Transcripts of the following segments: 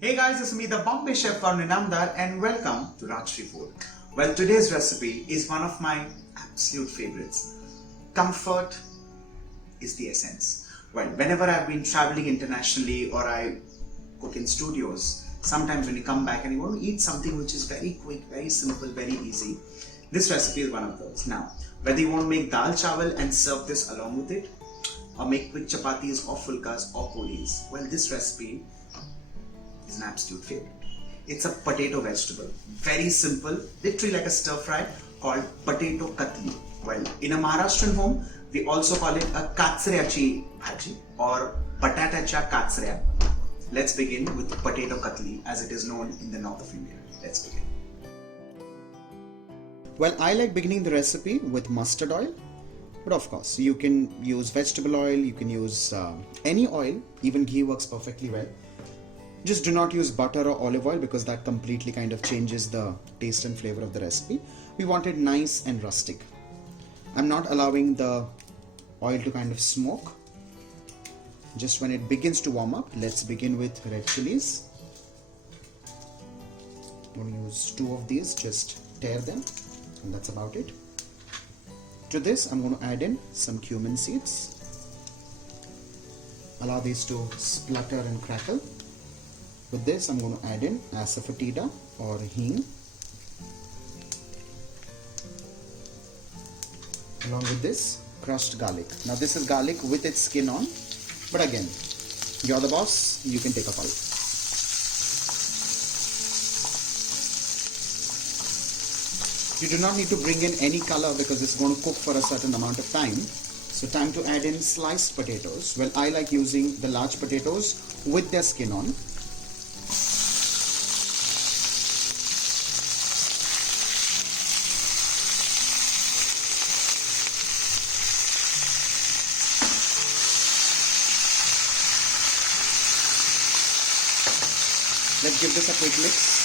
Hey guys, it's me the Bombay Chef Varun Inamdar and welcome to Rajshri Food. Well, today's recipe is one of my absolute favorites. Comfort is the essence. Well, whenever I've been traveling internationally or I cook in studios, sometimes when you come back and you want to eat something which is very quick, very simple, very easy, this recipe is one of those. Now, whether you want to make dal chawal and serve this along with it, or make quick chapatis or fulkas or puris, well, this recipe is an absolute favorite. It's a potato vegetable, very simple, literally like a stir fry, called Potato Katli. Well, in a Maharashtrian home, we also call it a Kachryachi bhaji or Batatyacha Kachrya. Let's begin with Potato Katli as it is known in the north of India. Let's begin. Well, I like beginning the recipe with mustard oil, but of course you can use vegetable oil, you can use any oil, even ghee works perfectly well. Just do not use butter or olive oil because that completely kind of changes the taste and flavor of the recipe. We want it nice and rustic. I'm not allowing the oil to kind of smoke. Just when it begins to warm up, let's begin with red chillies. I'm going to use 2 of these, just tear them, and that's about it. To this, I'm going to add in some cumin seeds. Allow these to splutter and crackle. With this, I'm going to add in Asafoetida or hing. Along with this, crushed garlic. Now this is garlic with its skin on, but again, you're the boss, you can take a bite. You do not need to bring in any color because it's going to cook for a certain amount of time. So time to add in sliced potatoes. Well, I like using the large potatoes with their skin on. Let's give this a quick mix.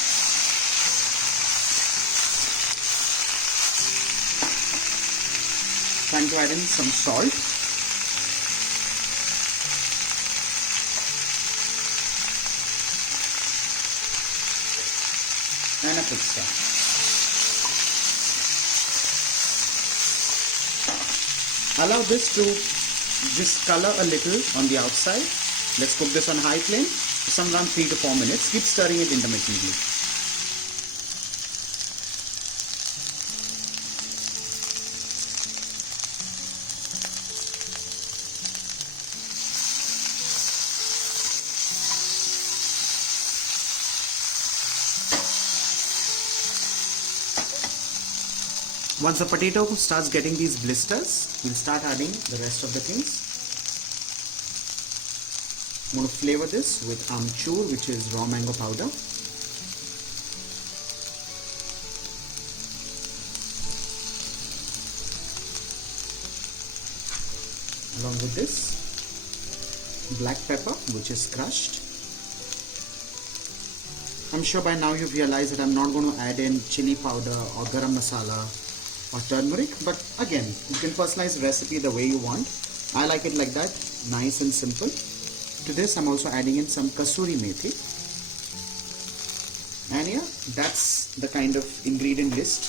Time to add in some salt. And a quick stir. Allow this to just color a little on the outside. Let's cook this on high flame. Some around 3 to 4 minutes. Keep stirring it intermittently. Once the potato starts getting these blisters, we'll start adding the rest of the things. I'm going to flavor this with amchur, which is raw mango powder. Along with this, black pepper, which is crushed. I'm sure by now you've realized that I'm not going to add in chili powder or garam masala or turmeric, but again, you can personalize the recipe the way you want. I like it like that, nice and simple. To this, I'm also adding in some kasuri methi. And yeah, that's the kind of ingredient list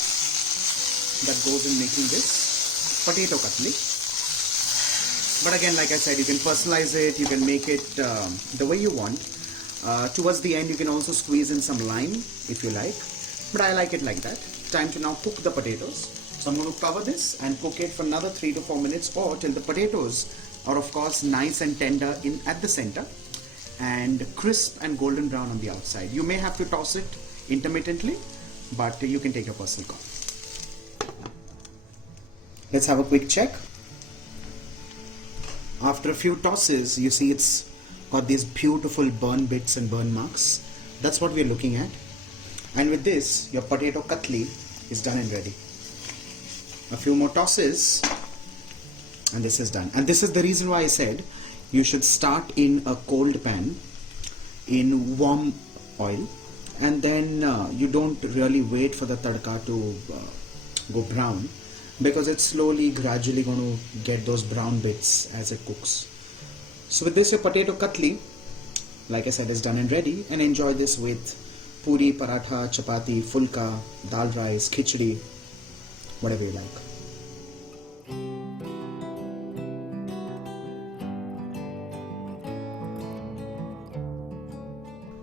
that goes in making this potato katli. But again, like I said, you can personalize it, you can make it the way you want. Towards the end, you can also squeeze in some lime if you like. But I like it like that. Time to now cook the potatoes. So I'm going to cover this and cook it for another 3 to 4 minutes or till the potatoes are of course nice and tender in at the center and crisp and golden brown on the outside. You may have to toss it intermittently, but you can take your personal call. Let's have a quick check. After a few tosses, you see it's got these beautiful burn bits and burn marks. That's what we're looking at. And with this, your potato katli is done and ready. A few more tosses and this is done. And this is the reason why I said you should start in a cold pan in warm oil, and then you don't really wait for the tadka to go brown, because it's slowly gradually going to get those brown bits as it cooks. So with this, your potato katli like I said, is done and ready, and enjoy this with puri, paratha, chapati, fulka, dal rice, khichdi, whatever you like.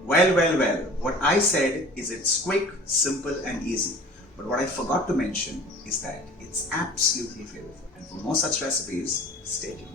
Well, what I said is it's quick, simple and easy. But what I forgot to mention is that it's absolutely flavorful. And for more such recipes, stay tuned.